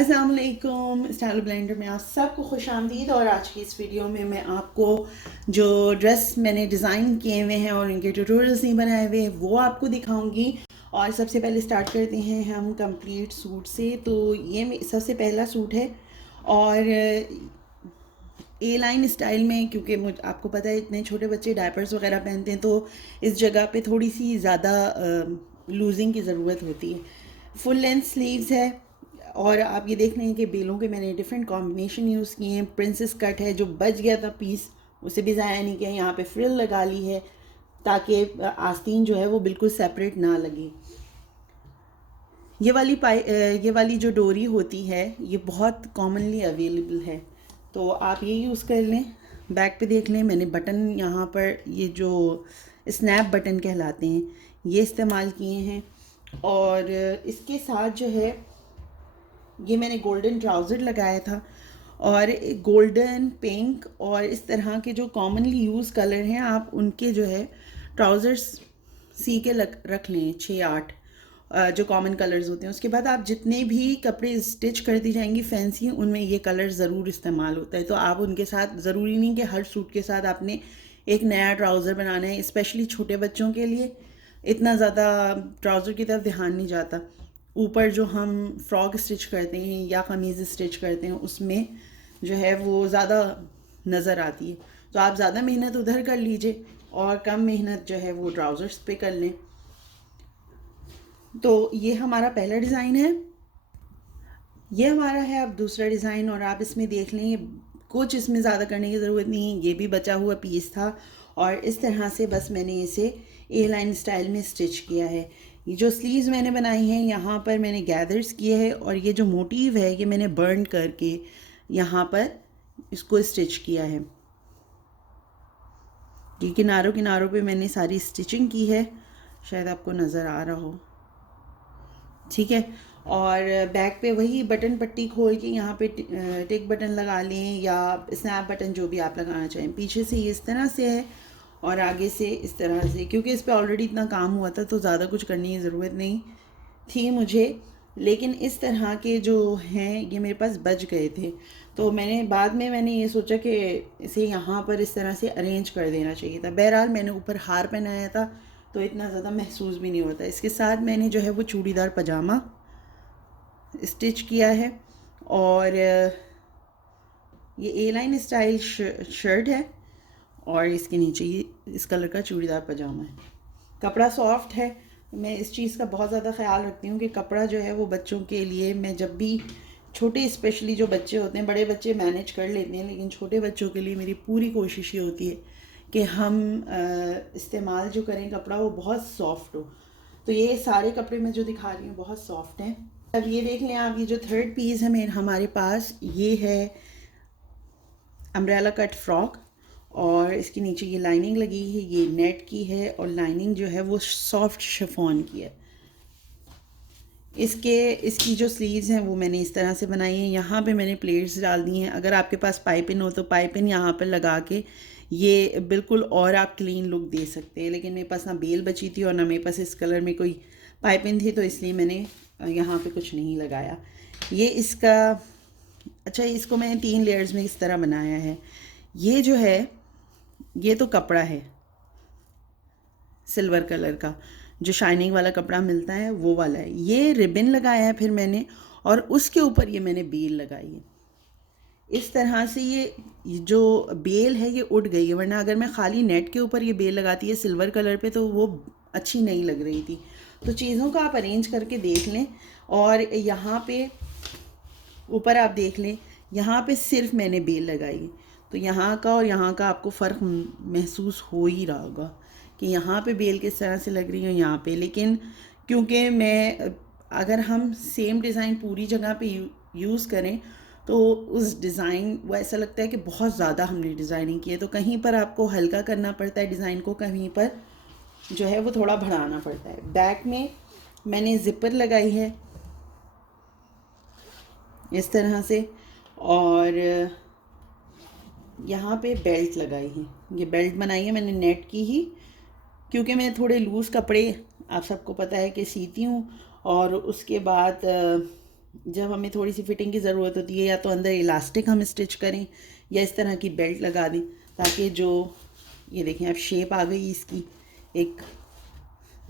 अस्सलाम वालेकुम। Style blender में आप सबको खुश आमदीद। और आज की इस वीडियो में मैं आपको जो ड्रेस मैंने डिज़ाइन किए हुए हैं और इनके ट्यूटोरियल्स नहीं बनाए हुए वो आपको दिखाऊंगी। और सबसे पहले स्टार्ट करते हैं हम कंप्लीट सूट से। तो ये सबसे पहला सूट है और ए लाइन स्टाइल में, क्योंकि मुझे आपको पता है इतने छोटे बच्चे डायपर्स वगैरह पहनते हैं तो इस जगह पे थोड़ी सी ज़्यादा लूजिंग की ज़रूरत होती है। फुल लेंथ स्लीव्स है और आप ये देख रहे हैं कि बेलों के मैंने डिफरेंट कॉम्बिनेशन यूज़ किए हैं। प्रिंसेस कट है, जो बच गया था पीस उसे भी ज़ाया नहीं किया। यहाँ पे फ्रिल लगा ली है ताकि आस्तीन जो है वो बिल्कुल सेपरेट ना लगे। ये वाली जो डोरी होती है ये बहुत कॉमनली अवेलेबल है, तो आप ये यूज़ कर लें। बैक पे देख लें, मैंने बटन यहाँ पर ये जो स्नैप बटन कहलाते हैं ये इस्तेमाल किए हैं। और इसके साथ जो है ये मैंने गोल्डन ट्राउज़र लगाया था और गोल्डन पिंक और इस तरह के जो कॉमनली यूज़ कलर हैं आप उनके जो है ट्राउज़र्स सी के रख लें 6-8 जो कॉमन कलर्स होते हैं। उसके बाद आप जितने भी कपड़े स्टिच करती जाएंगी फैंसी, उनमें ये कलर ज़रूर इस्तेमाल होता है। तो आप उनके साथ ज़रूरी नहीं कि हर सूट के साथ आपने एक नया ट्राउज़र बनाना है। स्पेशली छोटे बच्चों के लिए इतना ज़्यादा ट्राउज़र की तरफ ध्यान नहीं जाता। ऊपर जो हम फ्रॉक स्टिच करते हैं या कमीज़ स्टिच करते हैं उसमें जो है वो ज़्यादा नज़र आती है। तो आप ज़्यादा मेहनत उधर कर लीजिए और कम मेहनत जो है वो ट्राउज़र्स पे कर लें। तो ये हमारा पहला डिज़ाइन है। ये हमारा है अब दूसरा डिज़ाइन और आप इसमें देख लें कुछ इसमें ज़्यादा करने की ज़रूरत नहीं है। ये भी बचा हुआ पीस था और इस तरह से बस मैंने इसे ए लाइन स्टाइल में स्टिच किया है। ये जो स्लीव्स मैंने बनाई हैं यहाँ पर मैंने गैदर्स किए हैं और ये जो मोटिव है ये मैंने बर्न करके यहाँ पर इसको स्टिच किया है। ये किनारों किनारों पे मैंने सारी स्टिचिंग की है, शायद आपको नज़र आ रहा हो। ठीक है। और बैक पे वही बटन पट्टी खोल के यहाँ पे टिक बटन लगा लें या स्नैप बटन, जो भी आप लगाना चाहें। पीछे से ये इस तरह से है और आगे से इस तरह से, क्योंकि इस पे ऑलरेडी इतना काम हुआ था तो ज़्यादा कुछ करने की ज़रूरत नहीं थी मुझे। लेकिन इस तरह के जो हैं ये मेरे पास बच गए थे, तो बाद में मैंने ये सोचा कि इसे यहाँ पर इस तरह से अरेंज कर देना चाहिए था। बहरहाल मैंने ऊपर हार पहनाया था तो इतना ज़्यादा महसूस भी नहीं होता। इसके साथ मैंने जो है वो चूड़ीदार पजामा स्टिच किया है और ये ए लाइन स्टाइल शर्ट है और इसके नीचे ये इस कलर का चूड़ीदार पजामा है। कपड़ा सॉफ्ट है। मैं इस चीज़ का बहुत ज़्यादा ख्याल रखती हूँ कि कपड़ा जो है वो बच्चों के लिए, मैं जब भी छोटे स्पेशली जो बच्चे होते हैं, बड़े बच्चे मैनेज कर लेते हैं लेकिन छोटे बच्चों के लिए मेरी पूरी कोशिश ये होती है कि हम इस्तेमाल जो करें कपड़ा वो बहुत सॉफ्ट हो। तो ये सारे कपड़े मैं जो दिखा रही हूँ बहुत सॉफ्ट हैं। अब ये देख लें आप, ये जो थर्ड पीस है मेरे हमारे पास ये है अम्ब्रेला कट फ्रॉक और इसके नीचे ये लाइनिंग लगी है, ये नेट की है और लाइनिंग जो है वो सॉफ्ट शिफॉन की है। इसकी जो स्लीव्स हैं वो मैंने इस तरह से बनाई हैं। यहाँ पे मैंने प्लेट्स डाल दी हैं। अगर आपके पास पाइपिंग हो तो पाइपिंग यहाँ पर लगा के ये बिल्कुल और आप क्लीन लुक दे सकते हैं, लेकिन मेरे पास ना बेल बची थी और ना मेरे पास इस कलर में कोई पाइपिंग थी, तो इसलिए मैंने यहाँ पे कुछ नहीं लगाया। ये इसका अच्छा, इसको मैंने 3 लेयर्स में इस तरह बनाया है। ये जो है ये तो कपड़ा है सिल्वर कलर का, जो शाइनिंग वाला कपड़ा मिलता है वो वाला है। ये रिबन लगाया है फिर मैंने और उसके ऊपर ये मैंने बेल लगाई है। इस तरह से ये जो बेल है ये उड़ गई है, वरना अगर मैं खाली नेट के ऊपर ये बेल लगाती है सिल्वर कलर पे तो वो अच्छी नहीं लग रही थी। तो चीज़ों को आप अरेंज करके देख लें। और यहाँ पे ऊपर आप देख लें, यहाँ पे सिर्फ मैंने बेल लगाई है, तो यहाँ का और यहाँ का आपको फ़र्क महसूस हो ही रहा होगा कि यहाँ पे बेल किस तरह से लग रही है यहाँ पे। लेकिन क्योंकि अगर हम सेम डिज़ाइन पूरी जगह पे यूज़ करें तो उस डिज़ाइन वो ऐसा लगता है कि बहुत ज़्यादा हमने डिज़ाइनिंग की है, तो कहीं पर आपको हल्का करना पड़ता है डिज़ाइन को, कहीं पर जो है वो थोड़ा बढ़ाना पड़ता है। बैक में मैंने ज़िपर लगाई है इस तरह से और यहाँ पे बेल्ट लगाई है। ये बेल्ट बनाई है मैंने नेट की ही, क्योंकि मैं थोड़े लूज़ कपड़े आप सबको पता है कि सीती हूँ और उसके बाद जब हमें थोड़ी सी फिटिंग की ज़रूरत होती है या तो अंदर इलास्टिक हम स्टिच करें या इस तरह की बेल्ट लगा दें, ताकि जो ये देखें अब शेप आ गई इसकी एक,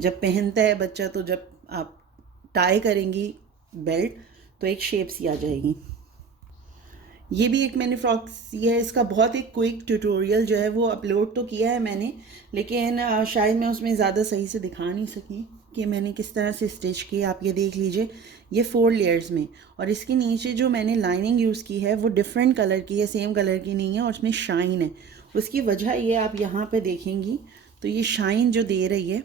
जब पहनता है बच्चा तो जब आप टाई करेंगी बेल्ट तो एक शेप सी आ जाएगी। ये भी एक मैंने फ्रॉक सी है, इसका बहुत एक क्विक ट्यूटोरियल जो है वो अपलोड तो किया है मैंने, लेकिन शायद मैं उसमें ज़्यादा सही से दिखा नहीं सकी कि मैंने किस तरह से स्टिच की। आप ये देख लीजिए, ये 4 लेयर्स में, और इसके नीचे जो मैंने लाइनिंग यूज़ की है वो डिफरेंट कलर की है, सेम कलर की नहीं है, और उसमें शाइन है। उसकी वजह ये आप यहाँ पे देखेंगी तो ये शाइन जो दे रही है,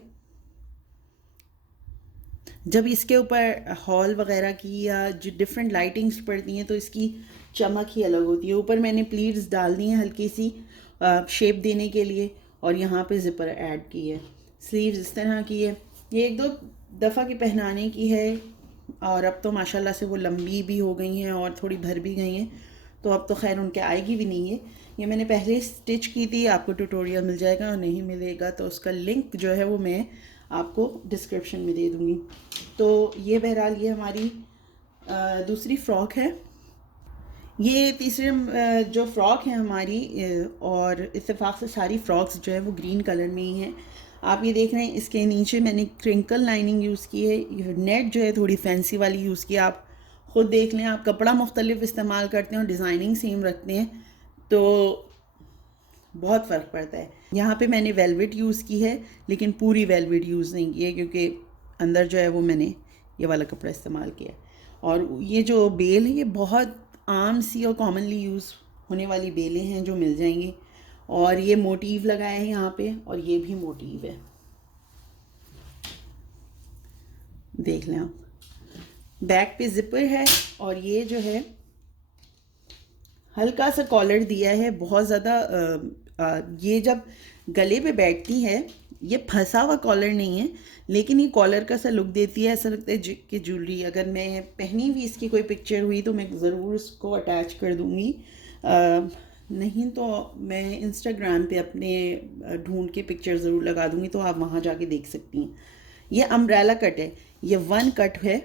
जब इसके ऊपर हॉल वगैरह की या जो डिफरेंट लाइटिंग्स पड़ती हैं तो इसकी चमक ही अलग होती है। ऊपर मैंने प्लीट्स डाल दी हैं हल्की सी शेप देने के लिए, और यहाँ पे ज़िपर ऐड की है। स्लीव्स इस तरह की है, ये एक दो दफ़ा की पहनाने की है, और अब तो माशाल्लाह से वो लंबी भी हो गई हैं और थोड़ी भर भी गई हैं, तो अब तो खैर उनके आएगी भी नहीं है। ये मैंने पहले स्टिच की थी, आपको ट्यूटोरियल मिल जाएगा, और नहीं मिलेगा तो उसका लिंक जो है वो मैं आपको डिस्क्रिप्शन में दे दूँगी। तो ये बहरहाल ये हमारी दूसरी फ़्रॉक है। ये तीसरे जो फ़्रॉक है हमारी, और इत्तेफाक से सारी फ़्रॉक्स जो है वो ग्रीन कलर में ही हैं। आप ये देख रहे हैं इसके नीचे मैंने क्रिंकल लाइनिंग यूज़ की है, ये नेट जो है थोड़ी फैंसी वाली यूज़ की है। आप ख़ुद देख लें, आप कपड़ा मुख्तलिफ इस्तेमाल करते हैं और डिज़ाइनिंग सेम रखते हैं तो बहुत फ़र्क पड़ता है। यहाँ पे मैंने वेलवेट यूज़ की है, लेकिन पूरी वेलवेट यूज़ नहीं की है क्योंकि अंदर जो है वो मैंने ये वाला कपड़ा इस्तेमाल किया है। और ये जो बेल है ये बहुत आम सी और कॉमनली यूज़ होने वाली बेलें हैं जो मिल जाएंगी, और ये मोटिव लगाया है यहाँ पे, और ये भी मोटिव है, देख लें आप। बैक पे ज़िपर है, और ये जो है हल्का सा कॉलर दिया है, बहुत ज़्यादा ये जब गले पे बैठती है ये फंसा हुआ कॉलर नहीं है, लेकिन ये कॉलर का सा लुक देती है, ऐसा लगता है कि ज्वेलरी अगर मैं पहनी हुई इसकी कोई पिक्चर हुई तो मैं ज़रूर उसको अटैच कर दूँगी, नहीं तो मैं इंस्टाग्राम पे अपने ढूंढ के पिक्चर ज़रूर लगा दूँगी, तो आप वहाँ जाके देख सकती हैं। ये अम्ब्रेला कट है, ये 1 कट है,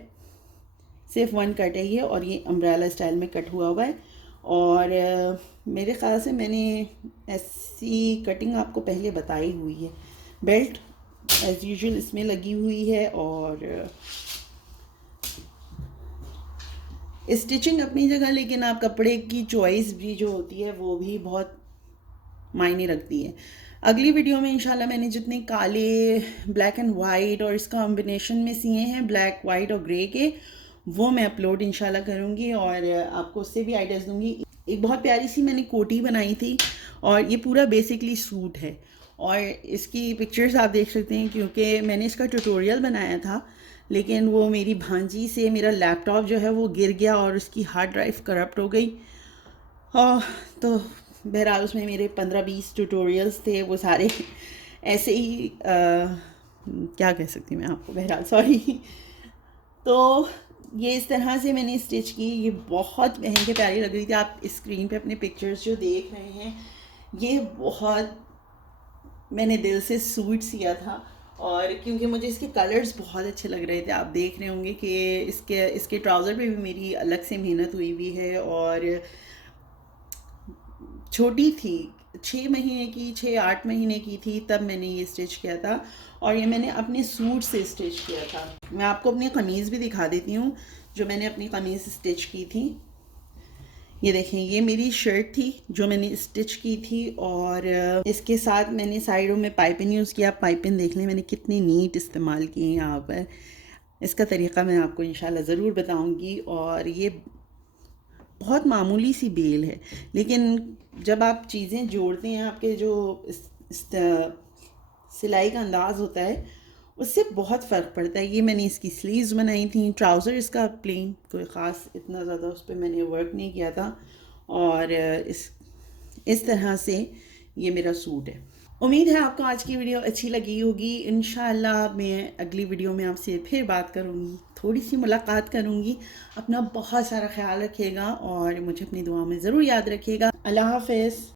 सिर्फ 1 कट है ये, और ये अम्ब्रेला स्टाइल में कट हुआ हुआ है। और मेरे ख़्याल से मैंने ऐसी कटिंग आपको पहले बताई हुई है। बेल्ट एज़ यूजुअल इसमें लगी हुई है, और स्टिचिंग अपनी जगह, लेकिन आप कपड़े की चॉइस भी जो होती है वो भी बहुत मायने रखती है। अगली वीडियो में इंशाल्लाह मैंने जितने काले, ब्लैक एंड वाइट और इसका कॉम्बिनेशन में सिए हैं ब्लैक, वाइट और ग्रे के, वो मैं अपलोड इंशाल्लाह करूँगी और आपको उससे भी आइडियाज़ दूँगी। एक बहुत प्यारी सी मैंने कोटी बनाई थी, और ये पूरा बेसिकली सूट है, और इसकी पिक्चर्स आप देख सकते हैं क्योंकि मैंने इसका ट्यूटोरियल बनाया था, लेकिन वो मेरी भांजी से मेरा लैपटॉप जो है वो गिर गया और उसकी हार्ड ड्राइव करप्ट हो गई। तो बहरहाल उसमें मेरे 15-20 ट्यूटोरियल्स थे, वो सारे ऐसे ही क्या कह सकती मैं आपको, बहरहाल सॉरी। तो ये इस तरह से मैंने स्टिच की, ये बहुत पहन के प्यारी लग रही थी। आप स्क्रीन पे अपने पिक्चर्स जो देख रहे हैं, ये बहुत मैंने दिल से सूट सिया था, और क्योंकि मुझे इसके कलर्स बहुत अच्छे लग रहे थे। आप देख रहे होंगे कि इसके ट्राउज़र पे भी मेरी अलग से मेहनत हुई हुई है, और छोटी थी, 6 महीने की, 6-8 महीने की थी तब मैंने ये स्टिच किया था, और ये मैंने अपने सूट से स्टिच किया था। मैं आपको अपनी कमीज़ भी दिखा देती हूँ जो मैंने अपनी कमीज़ स्टिच की थी। ये देखें, ये मेरी शर्ट थी जो मैंने स्टिच की थी, और इसके साथ मैंने साइडों में पाइपिंग यूज़ किया। पाइपिंग देख लें मैंने कितनी नीट इस्तेमाल की है यहाँ पर। इसका तरीक़ा मैं आपको इंशाल्लाह ज़रूर बताऊँगी। और ये बहुत मामूली सी बेल है, लेकिन जब आप चीज़ें जोड़ते हैं, आपके जो सिलाई का अंदाज़ होता है उससे बहुत फ़र्क पड़ता है। ये मैंने इसकी स्लीव्स बनाई थी, ट्राउज़र इसका प्लेन, कोई ख़ास इतना ज़्यादा उस पर मैंने वर्क नहीं किया था, और इस तरह से ये मेरा सूट है। उम्मीद है आपको आज की वीडियो अच्छी लगी होगी। इंशाल्लाह मैं अगली वीडियो में आपसे फिर बात करूँगी, थोड़ी सी मुलाकात करूँगी। अपना बहुत सारा ख्याल रखिएगा और मुझे अपनी दुआ में ज़रूर याद रखिएगा। अल्लाह हाफ़िज़।